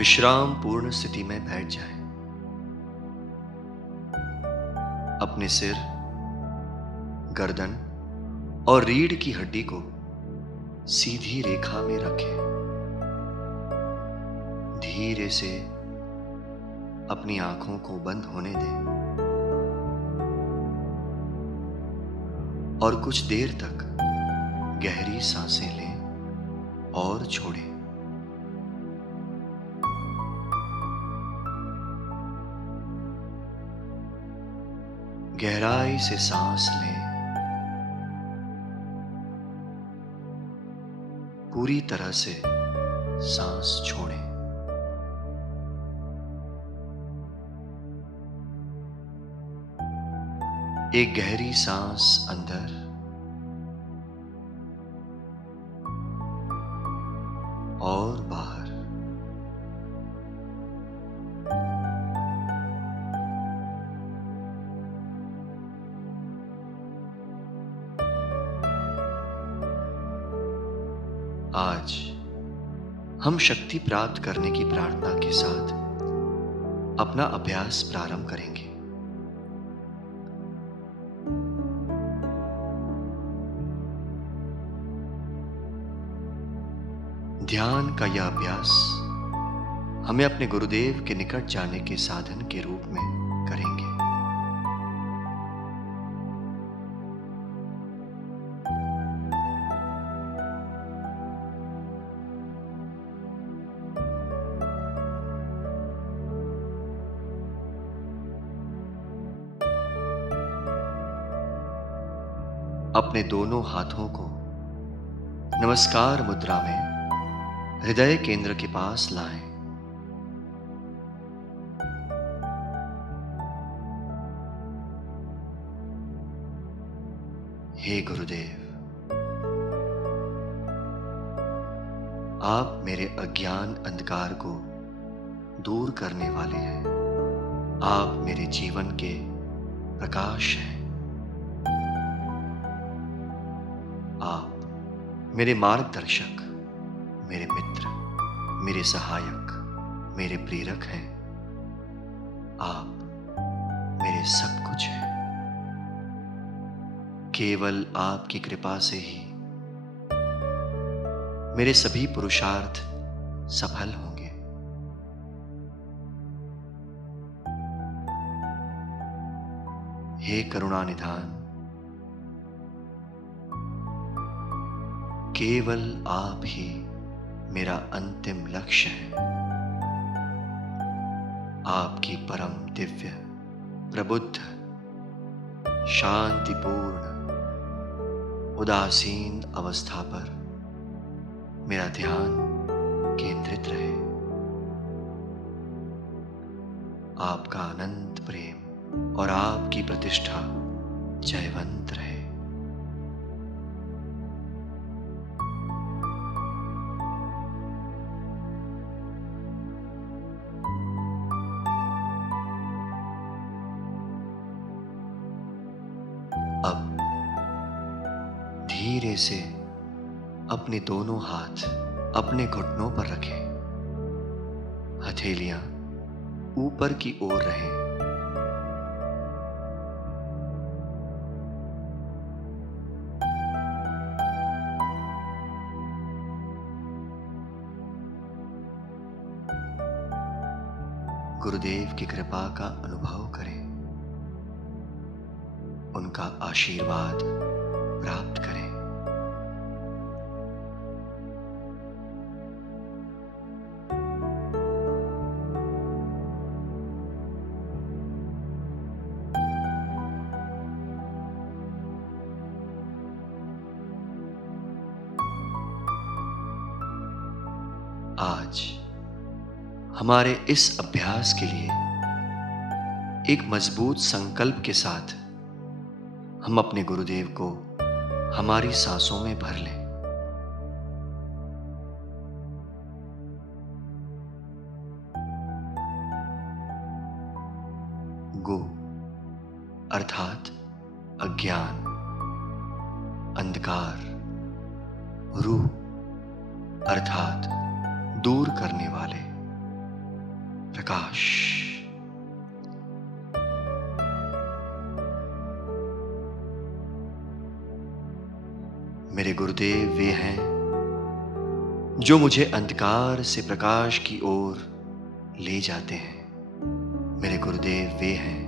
विश्राम पूर्ण स्थिति में बैठ जाएं। अपने सिर, गर्दन और रीढ़ की हड्डी को सीधी रेखा में रखें। धीरे से अपनी आंखों को बंद होने दें और कुछ देर तक गहरी सांसें लें और छोड़ें। गहराई से सांस लें, पूरी तरह से सांस छोड़ें। एक गहरी सांस अंदर और बाहर। आज हम शक्ति प्राप्त करने की प्रार्थना के साथ अपना अभ्यास प्रारंभ करेंगे। ध्यान का यह अभ्यास हमें अपने गुरुदेव के निकट जाने के साधन के रूप में करेंगे। अपने दोनों हाथों को नमस्कार मुद्रा में हृदय केंद्र के पास लाएं। हे गुरुदेव, आप मेरे अज्ञान अंधकार को दूर करने वाले हैं। आप मेरे जीवन के प्रकाश हैं। आप मेरे मार्गदर्शक, मेरे मित्र, मेरे सहायक, मेरे प्रेरक हैं। आप मेरे सब कुछ हैं। केवल आपकी कृपा से ही मेरे सभी पुरुषार्थ सफल होंगे। हे करुणा निधान, केवल आप ही मेरा अंतिम लक्ष्य है। आपकी परम दिव्य, प्रबुद्ध, शांतिपूर्ण, उदासीन अवस्था पर मेरा ध्यान केंद्रित रहे। आपका अनंत प्रेम और आपकी प्रतिष्ठा जयवंत रहे। अब धीरे से अपने दोनों हाथ अपने घुटनों पर रखें। हथेलियां ऊपर की ओर रहें। गुरुदेव की कृपा का अनुभव करें। उनका आशीर्वाद प्राप्त करें। आज हमारे इस अभ्यास के लिए एक मजबूत संकल्प के साथ हम अपने गुरुदेव को हमारी सांसों में भर लें। गु अर्थात अज्ञान, अंधकार। रू अर्थात दूर करने वाले, प्रकाश। मेरे गुरुदेव वे हैं जो मुझे अंधकार से प्रकाश की ओर ले जाते हैं। मेरे गुरुदेव वे हैं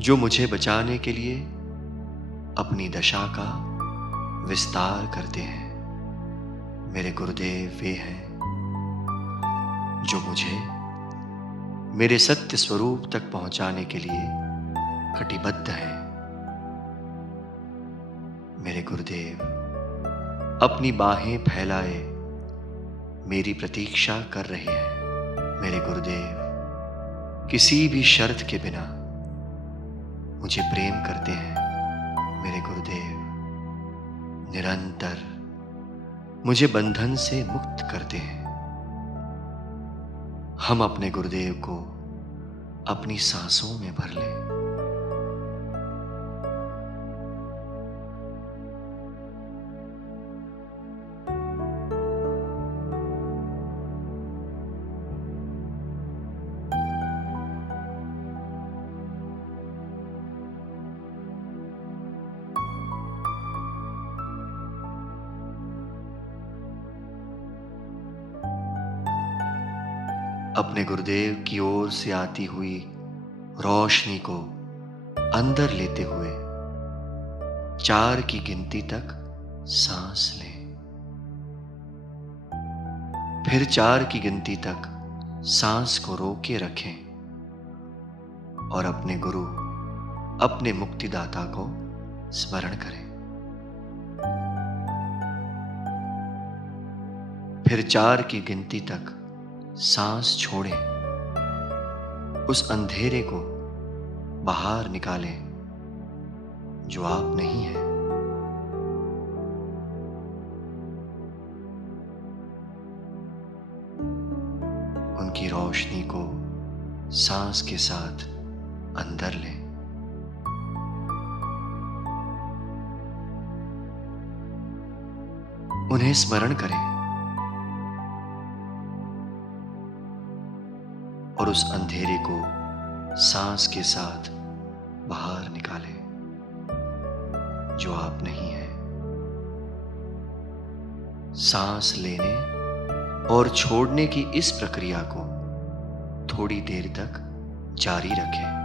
जो मुझे बचाने के लिए अपनी दशा का विस्तार करते हैं। मेरे गुरुदेव वे हैं जो मुझे मेरे सत्य स्वरूप तक पहुंचाने के लिए कटिबद्ध हैं। मेरे गुरुदेव अपनी बाहें फैलाए मेरी प्रतीक्षा कर रहे हैं। मेरे गुरुदेव किसी भी शर्त के बिना मुझे प्रेम करते हैं। मेरे गुरुदेव निरंतर मुझे बंधन से मुक्त करते हैं। हम अपने गुरुदेव को अपनी सांसों में भर लें। अपने गुरुदेव की ओर से आती हुई रोशनी को अंदर लेते हुए 4 की गिनती तक सांस लें। फिर 4 की गिनती तक सांस को रोके रखें और अपने गुरु, अपने मुक्तिदाता को स्मरण करें। फिर 4 की गिनती तक सांस छोड़ें। उस अंधेरे को बाहर निकालें जो आप नहीं हैं। उनकी रोशनी को सांस के साथ अंदर लें। उन्हें स्मरण करें और उस अंधेरे को सांस के साथ बाहर निकालें जो आप नहीं हैं। सांस लेने और छोड़ने की इस प्रक्रिया को थोड़ी देर तक जारी रखें।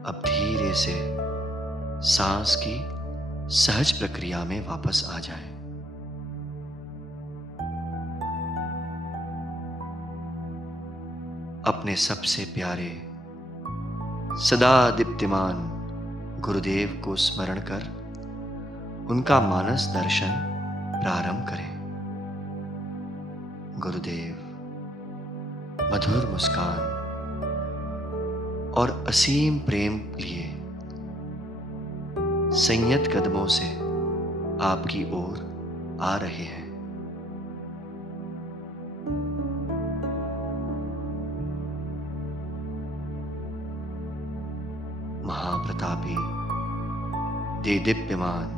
अब धीरे से सांस की सहज प्रक्रिया में वापस आ जाएं। अपने सबसे प्यारे सदा दीप्तिमान गुरुदेव को स्मरण कर उनका मानस दर्शन प्रारंभ करें। गुरुदेव मधुर मुस्कान और असीम प्रेम लिए संयत कदमों से आपकी ओर आ रहे हैं। महाप्रतापी, देदीप्यमान,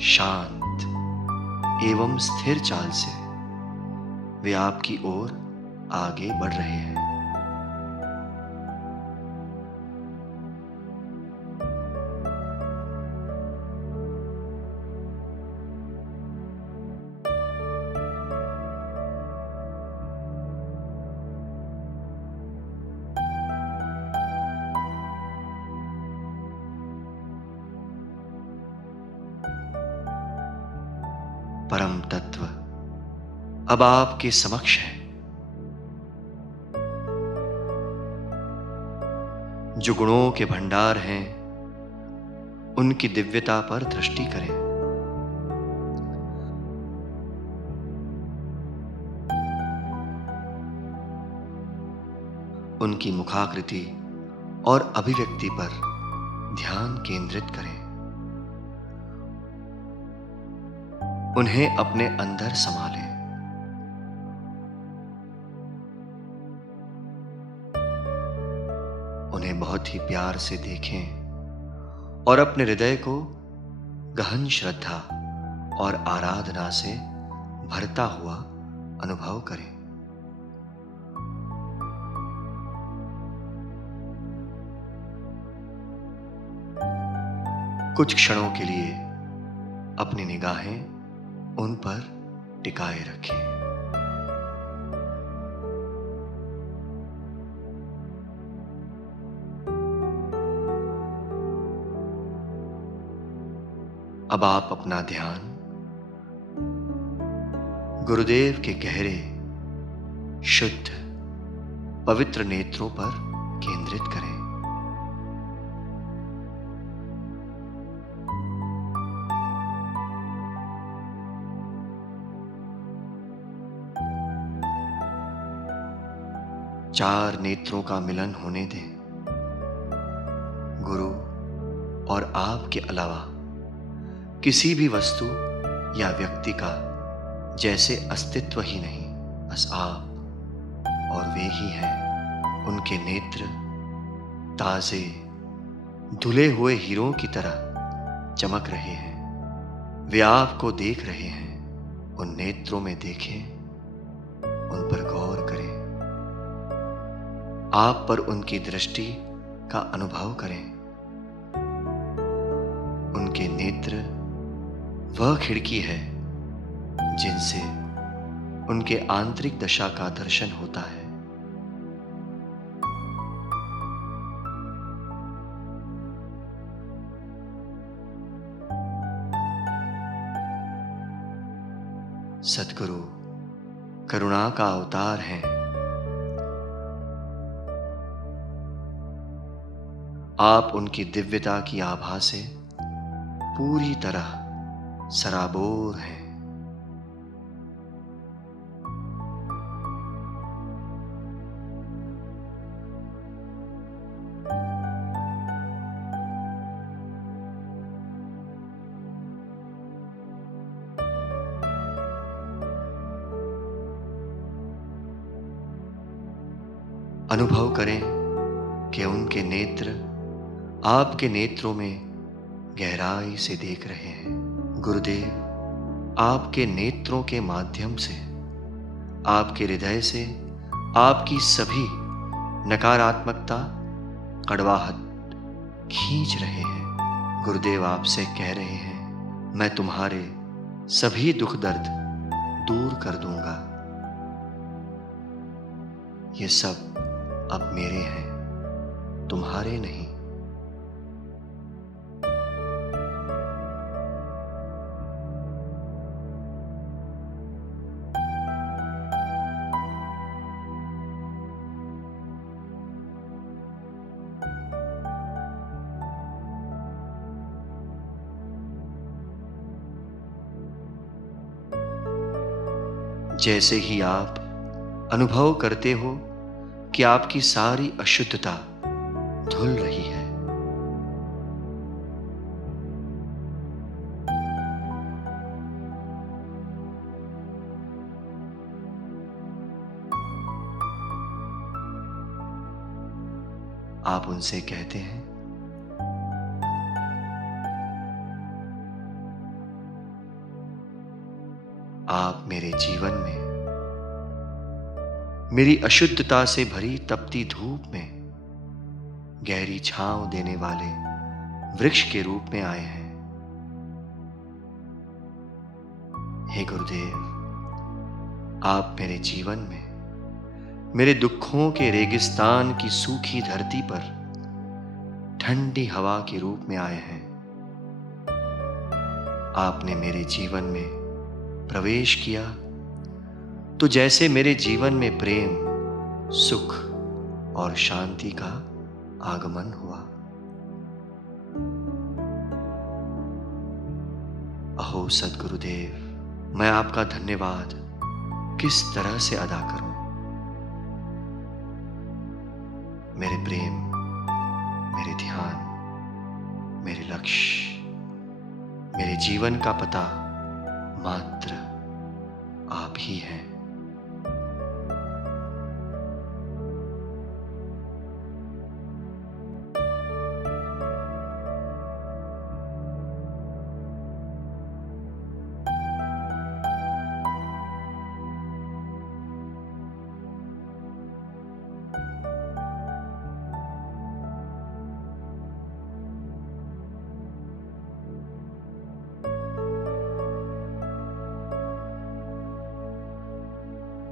शांत एवं स्थिर चाल से वे आपकी ओर आगे बढ़ रहे हैं। परम तत्व अब आपके समक्ष है। जो गुणों के भंडार हैं, उनकी दिव्यता पर दृष्टि करें। उनकी मुखाकृति और अभिव्यक्ति पर ध्यान केंद्रित करें। उन्हें अपने अंदर समा लें। उन्हें बहुत ही प्यार से देखें और अपने हृदय को गहन श्रद्धा और आराधना से भरता हुआ अनुभव करें। कुछ क्षणों के लिए अपनी निगाहें उन पर टिकाए रखें। अब आप अपना ध्यान गुरुदेव के गहरे, शुद्ध, पवित्र नेत्रों पर केंद्रित करें। चार नेत्रों का मिलन होने दें। गुरु और आपके अलावा किसी भी वस्तु या व्यक्ति का जैसे अस्तित्व ही नहीं, बस आप और वे ही हैं। उनके नेत्र ताजे धुले हुए हीरों की तरह चमक रहे हैं। वे आपको देख रहे हैं। उन नेत्रों में देखें, उन पर गौर करें। आप पर उनकी दृष्टि का अनुभव करें। उनके नेत्र वह खिड़की है जिनसे उनके आंतरिक दशा का दर्शन होता है। सद्गुरु करुणा का अवतार हैं। आप उनकी दिव्यता की आभा से पूरी तरह सराबोर हैं। अनुभव करें कि उनके नेत्र आपके नेत्रों में गहराई से देख रहे हैं। गुरुदेव आपके नेत्रों के माध्यम से आपके हृदय से आपकी सभी नकारात्मकता, कड़वाहट खींच रहे हैं। गुरुदेव आपसे कह रहे हैं, मैं तुम्हारे सभी दुख दर्द दूर कर दूंगा। ये सब अब मेरे हैं, तुम्हारे नहीं। जैसे ही आप अनुभव करते हो कि आपकी सारी अशुद्धता धुल रही है। आप उनसे कहते हैं, आप मेरे जीवन में मेरी अशुद्धता से भरी तपती धूप में गहरी छांव देने वाले वृक्ष के रूप में आए हैं। हे गुरुदेव, आप मेरे जीवन में मेरे दुखों के रेगिस्तान की सूखी धरती पर ठंडी हवा के रूप में आए हैं। आपने मेरे जीवन में प्रवेश किया तो जैसे मेरे जीवन में प्रेम, सुख और शांति का आगमन हुआ। अहो सद्गुरुदेव, मैं आपका धन्यवाद किस तरह से अदा करूं। मेरे प्रेम, मेरे ध्यान, मेरे लक्ष्य, मेरे जीवन का पता मात्र आप ही हैं।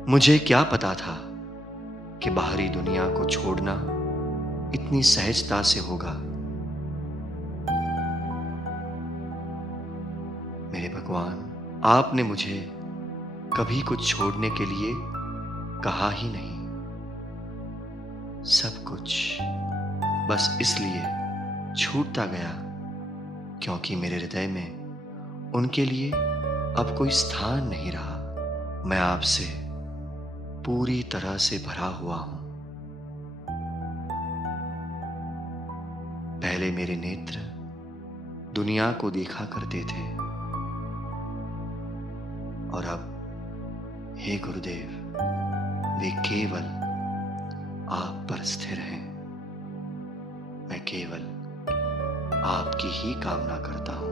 मुझे क्या पता था कि बाहरी दुनिया को छोड़ना इतनी सहजता से होगा। मेरे भगवान, आपने मुझे कभी कुछ छोड़ने के लिए कहा ही नहीं। सब कुछ बस इसलिए छूटता गया क्योंकि मेरे हृदय में उनके लिए अब कोई स्थान नहीं रहा। मैं आपसे पूरी तरह से भरा हुआ हूं। पहले मेरे नेत्र दुनिया को देखा करते थे और अब, हे गुरुदेव, वे केवल आप पर स्थिर हैं। मैं केवल आपकी ही कामना करता हूं।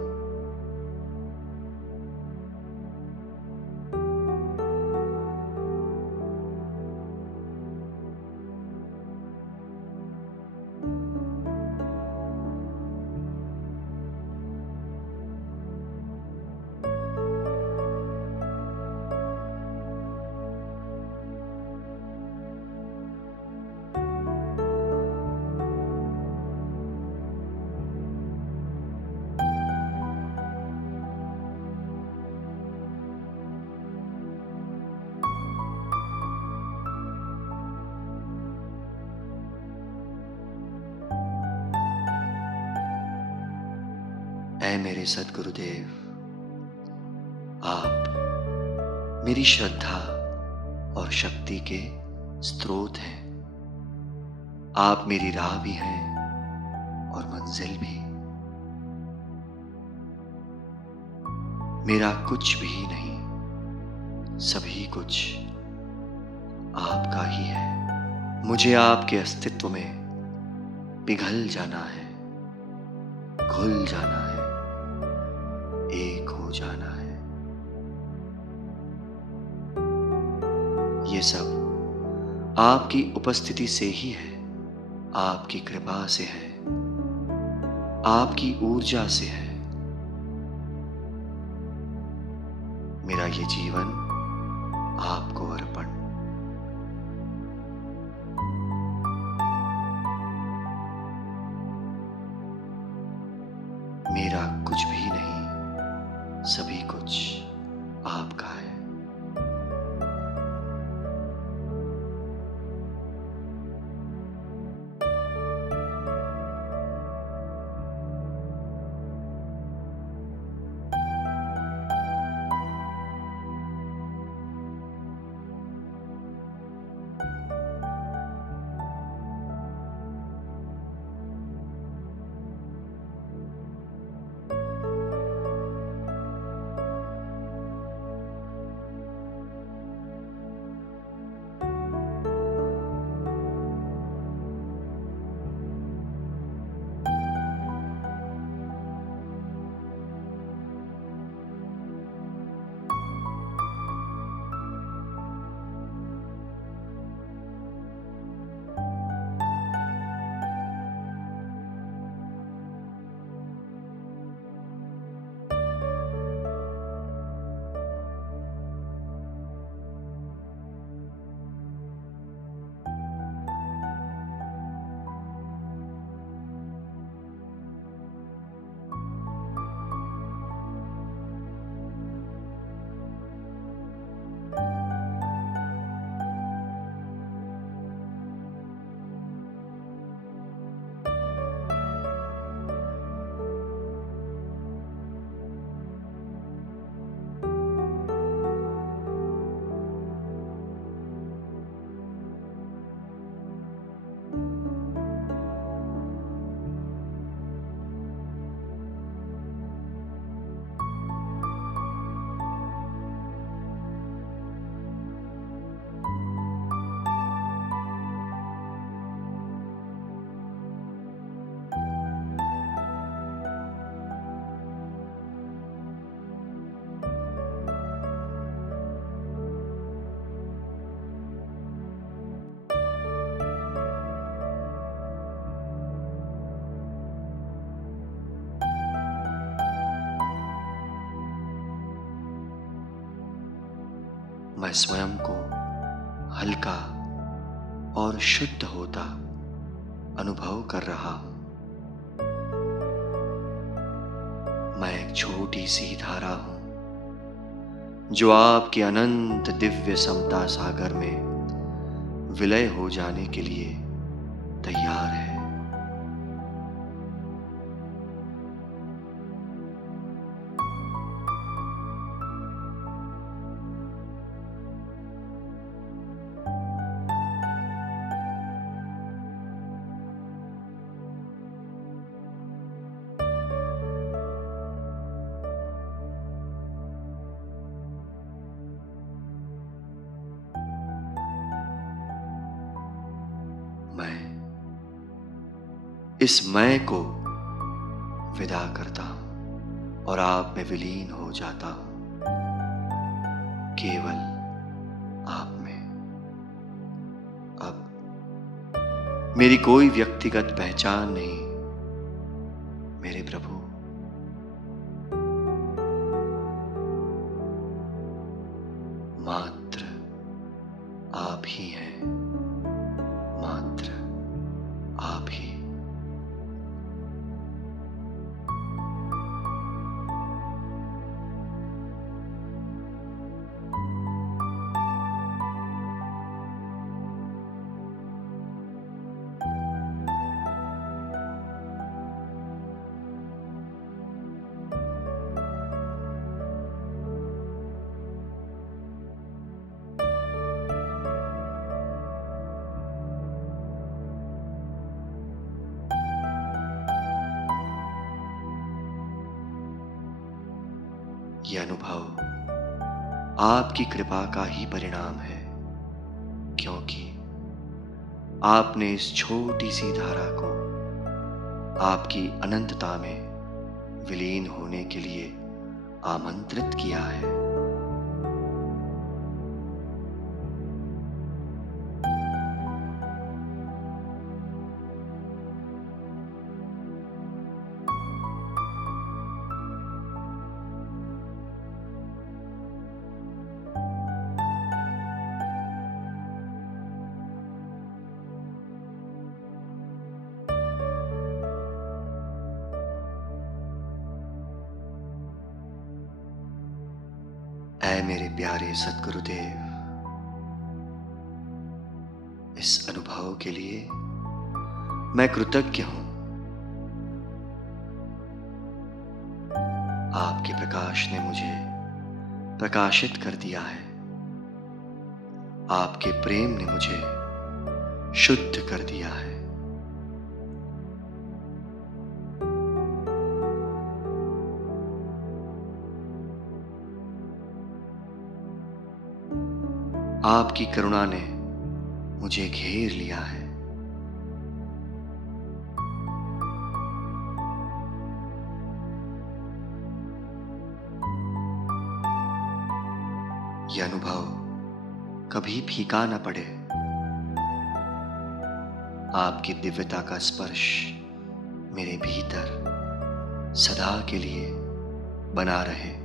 ऐ मेरे सद्गुरुदेव, आप मेरी श्रद्धा और शक्ति के स्रोत हैं। आप मेरी राह भी हैं और मंजिल भी। मेरा कुछ भी नहीं, सभी कुछ आपका ही है। मुझे आपके अस्तित्व में पिघल जाना है, घुल जाना है, एक हो जाना है। ये सब आपकी उपस्थिति से ही है, आपकी कृपा से है, आपकी ऊर्जा से है। मेरा ये जीवन आपको अर्पण। मेरा कुछ भी नहीं, सभी कुछ आपका है। मैं स्वयं को हल्का और शुद्ध होता अनुभव कर रहा हूं। मैं एक छोटी सी धारा हूं जो आपके अनंत दिव्य समता सागर में विलय हो जाने के लिए तैयार है। मैं इस मैं को विदा करता हूं और आप में विलीन हो जाता हूं, केवल आप में। अब मेरी कोई व्यक्तिगत पहचान नहीं मेरे प्रभु। मात्र आप ही हैं, मात्र आप ही। यह अनुभव आपकी कृपा का ही परिणाम है, क्योंकि आपने इस छोटी सी धारा को आपकी अनंतता में विलीन होने के लिए आमंत्रित किया है। ऐ मेरे प्यारे सद्गुरुदेव, इस अनुभव के लिए मैं कृतज्ञ हूं। आपके प्रकाश ने मुझे प्रकाशित कर दिया है। आपके प्रेम ने मुझे शुद्ध कर दिया है। आपकी करुणा ने मुझे घेर लिया है। यह अनुभव कभी फीका न पड़े। आपकी दिव्यता का स्पर्श मेरे भीतर सदा के लिए बना रहे।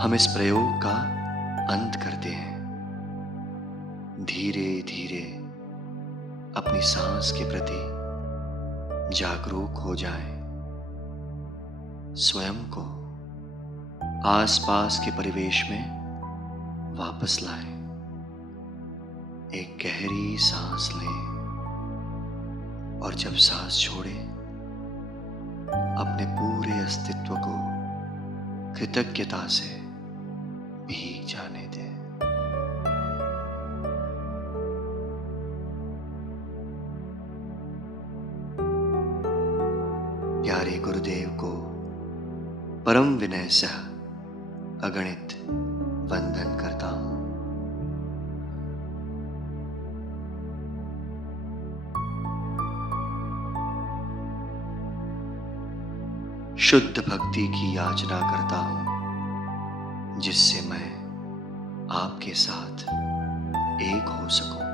हम इस प्रयोग का अंत करते हैं। धीरे धीरे अपनी सांस के प्रति जागरूक हो जाएं। स्वयं को आसपास के परिवेश में वापस लाएं। एक गहरी सांस लें और जब सांस छोड़ें, अपने पूरे अस्तित्व को कृतज्ञता से भीग जाने दें। प्यारे गुरुदेव को परम विनय सह अगणित वंदन करता हूं। शुद्ध भक्ति की याचना करता हूं, जिससे मैं आपके साथ एक हो सकूं।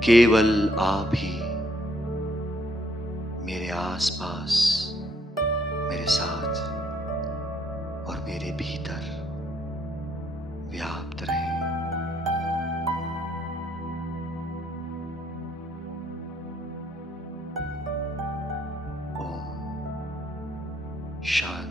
केवल आप ही मेरे आसपास, मेरे साथ और मेरे भीतर व्याप्त रहें। ओम शांति।